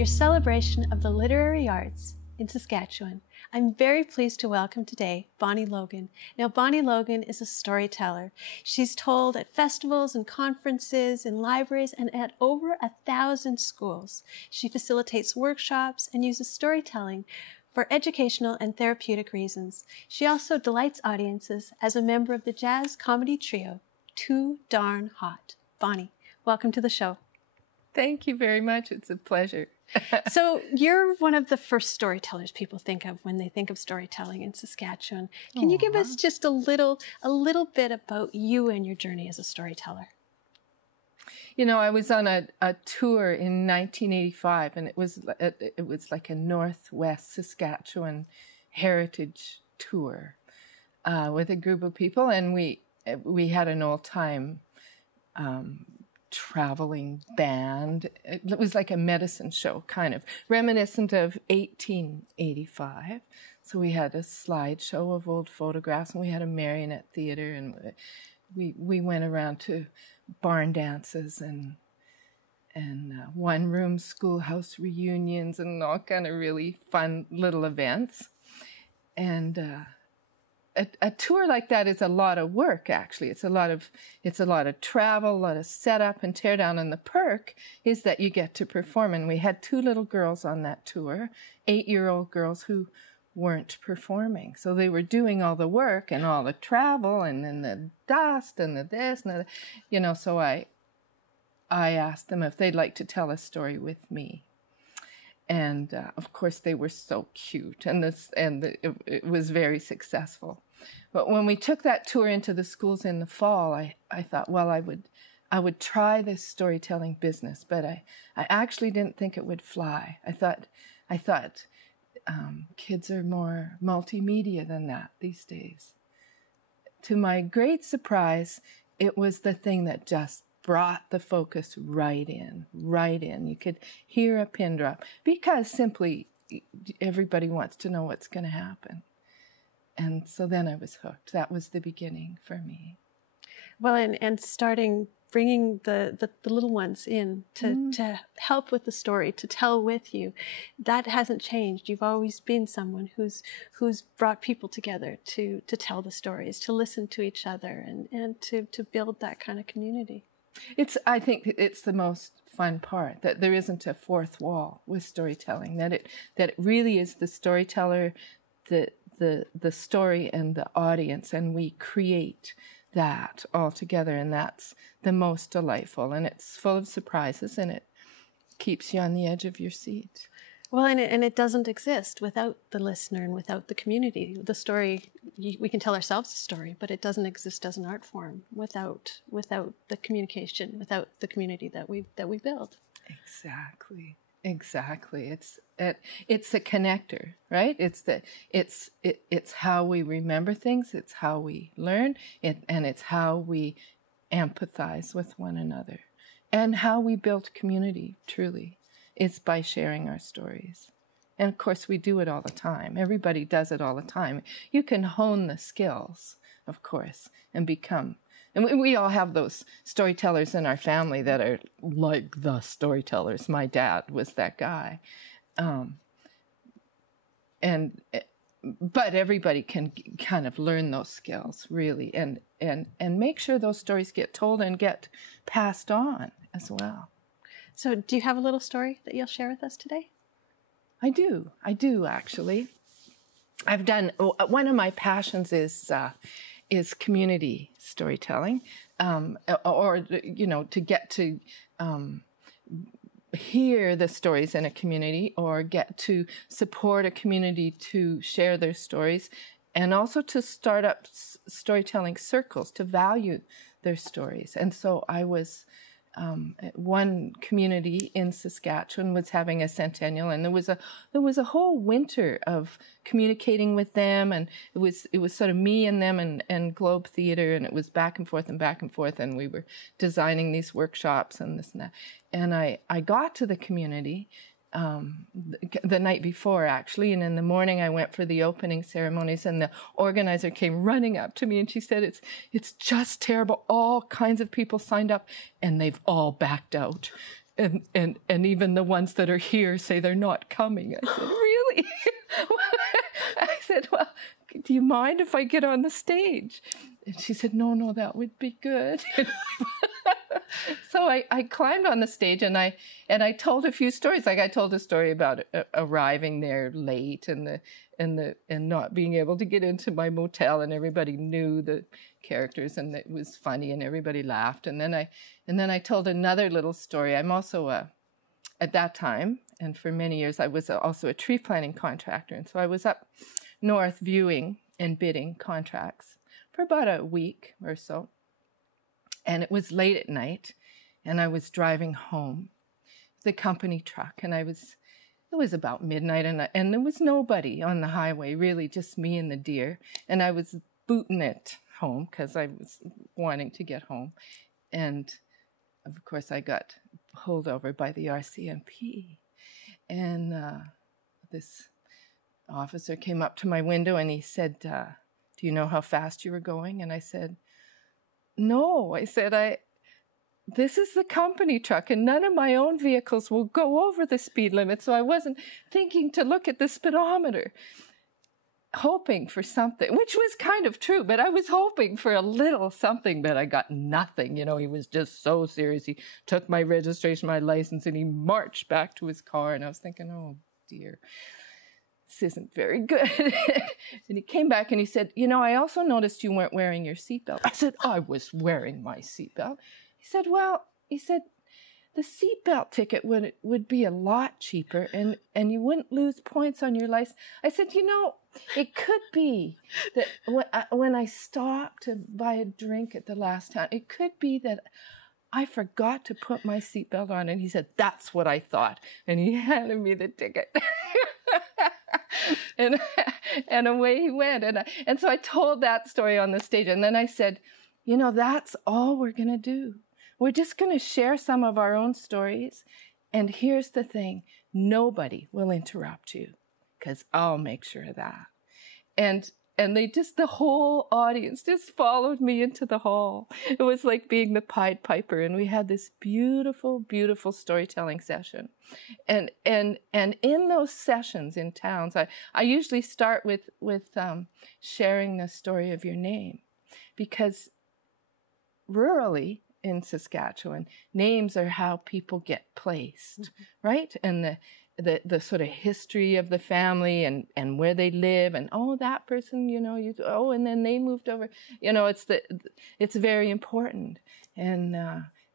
your celebration of the literary arts in Saskatchewan. I'm very pleased to welcome today Bonnie Logan. Now, Bonnie Logan is a storyteller. She's told at festivals and conferences, in libraries, and at over 1,000 schools. She facilitates workshops and uses storytelling for educational and therapeutic reasons. She also delights audiences as a member of the jazz comedy trio, Too Darn Hot. Bonnie, welcome to the show. Thank you very much. It's a pleasure. So you're one of the first storytellers people think of when they think of storytelling in Saskatchewan. Can you give us just a little bit about you and your journey as a storyteller? You know, I was on a tour in 1985, and it was like a Northwest Saskatchewan heritage tour with a group of people, and we had an old-time traveling band. It was like a medicine show, kind of reminiscent of 1885. So we had a slideshow of old photographs, and we had a marionette theater, and we went around to barn dances and one-room schoolhouse reunions and all kind of really fun little events. And a tour like that is a lot of work, actually. It's a lot of travel, a lot of setup and tear down. And the perk is that you get to perform. And we had 2 little girls on that tour, 8-year-old girls who weren't performing. So they were doing all the work and all the travel and then the dust and the this and the, you know, so I asked them if they'd like to tell a story with me. And of course they were so cute, and it was very successful. But when we took that tour into the schools in the fall, I thought, well, I would try this storytelling business, but I actually didn't think it would fly. I thought kids are more multimedia than that these days. To my great surprise, it was the thing that just brought the focus right in. You could hear a pin drop, because simply everybody wants to know what's going to happen. And so then I was hooked. That was the beginning for me. Well, and bringing the little ones in to help with the story, to tell with you, that hasn't changed. You've always been someone who's brought people together to tell the stories, to listen to each other, and to build that kind of community. I think it's the most fun part, that there isn't a fourth wall with storytelling, that it really is the storyteller, the story and the audience, and we create that all together, and that's the most delightful, and it's full of surprises, and it keeps you on the edge of your seat. Well, and it doesn't exist without the listener and without the community. The story, we can tell ourselves a story, but it doesn't exist as an art form without the communication, without the community that we build. Exactly. It's a connector, right? It's how we remember things. It's how we learn, and it's how we empathize with one another, and how we build community. Truly, it's by sharing our stories. And of course, we do it all the time. Everybody does it all the time. You can hone the skills, of course, and become. And we all have those storytellers in our family that are like the storytellers. My dad was that guy. But everybody can kind of learn those skills, really, and make sure those stories get told and get passed on as well. So do you have a little story that you'll share with us today? I do actually. I've done, one of my passions is community storytelling, or, you know, to get to hear the stories in a community, or get to support a community to share their stories, and also to start up storytelling circles to value their stories. And so I was, one community in Saskatchewan was having a centennial, and there was a whole winter of communicating with them, and it was sort of me and them and Globe Theatre, and it was back and forth, and we were designing these workshops and this and that. And I got to the community the night before, actually, and in the morning I went for the opening ceremonies, and the organizer came running up to me, and she said, it's just terrible. All kinds of people signed up, and they've all backed out. and even the ones that are here say they're not coming. I said, really? I said, well, do you mind if I get on the stage? And she said, no, that would be good. So I climbed on the stage and I told a few stories. Like I told a story about arriving there late and not being able to get into my motel, and everybody knew the characters and it was funny and everybody laughed. And then I told another little story. I'm also at that time, and for many years, I was also a tree planting contractor. And so I was up north viewing and bidding contracts for about a week or so. And it was late at night, and I was driving home, the company truck, and it was about midnight, and there was nobody on the highway, really, just me and the deer. And I was booting it home because I was wanting to get home. And of course, I got pulled over by the RCMP. And this officer came up to my window and he said, do you know how fast you were going? And I said, no. I said, this is the company truck and none of my own vehicles will go over the speed limit. So I wasn't thinking to look at the speedometer, hoping for something, which was kind of true, but I was hoping for a little something, but I got nothing. You know, he was just so serious. He took my registration, my license, and he marched back to his car. And I was thinking, oh dear, this isn't very good. And he came back and he said, you know, I also noticed you weren't wearing your seatbelt. I said, I was wearing my seatbelt. He said, well, the seatbelt ticket would be a lot cheaper and you wouldn't lose points on your license. I said, you know, it could be that when I stopped to buy a drink at the last town, it could be that I forgot to put my seatbelt on. And he said, that's what I thought. And he handed me the ticket. And away he went. And so I told that story on the stage. And then I said, you know, that's all we're going to do. We're just going to share some of our own stories. And here's the thing. Nobody will interrupt you because I'll make sure of that. And the whole audience just followed me into the hall. It was like being the Pied Piper. And we had this beautiful, beautiful storytelling session. And in those sessions in towns, I usually start with sharing the story of your name, because rurally in Saskatchewan, names are how people get placed, mm-hmm. right? And the sort of history of the family and where they live and, oh, that person, you know, and then they moved over. You know, it's very important. And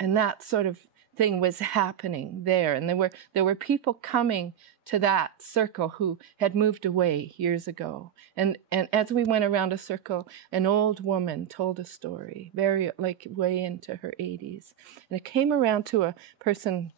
that sort of thing was happening there. And there were people coming to that circle who had moved away years ago. And as we went around a circle, an old woman told a story, very like way into her 80s. And it came around to a person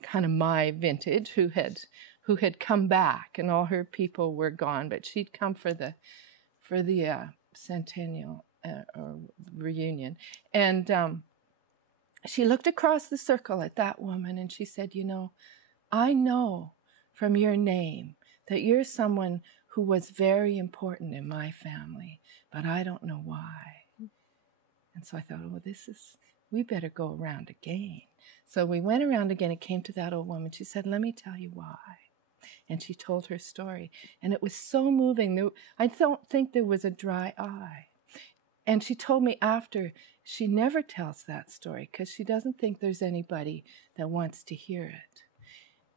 kind of my vintage who had come back, and all her people were gone, but she'd come for the centennial or reunion. And she looked across the circle at that woman and she said, you know, I know from your name that you're someone who was very important in my family, but I don't know why. And so I thought, oh, we better go around again. So we went around again and came to that old woman. She said, let me tell you why. And she told her story. And it was so moving. I don't think there was a dry eye. And she told me after, she never tells that story because she doesn't think there's anybody that wants to hear it.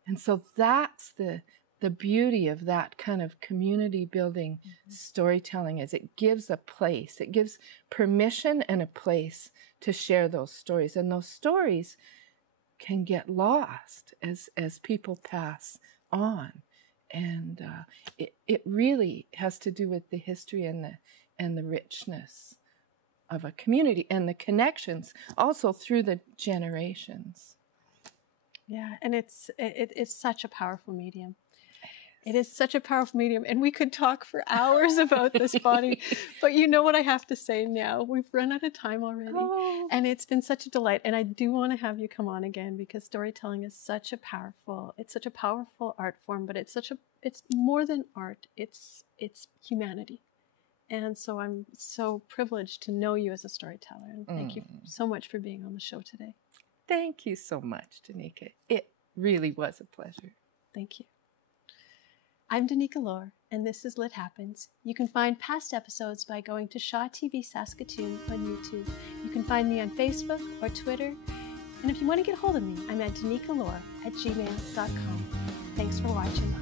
And so that's the beauty of that kind of community building mm-hmm. storytelling, is it gives a place, it gives permission and a place to share those stories. And those stories can get lost as people pass on. And it really has to do with the history and the richness of a community and the connections also through the generations. Yeah, and it's such a powerful medium. It is such a powerful medium, and we could talk for hours about this, Bonnie, but you know what I have to say now. We've run out of time already, and it's been such a delight, and I do want to have you come on again, because storytelling is such a powerful art form, but it's more than art, it's humanity. And so I'm so privileged to know you as a storyteller, and thank you so much for being on the show today. Thank you so much, Danica. It really was a pleasure. Thank you. I'm Danica Lorer, and this is Lit Happens. You can find past episodes by going to Shaw TV Saskatoon on YouTube. You can find me on Facebook or Twitter. And if you want to get hold of me, I'm at danicalorer@gmail.com. Thanks for watching.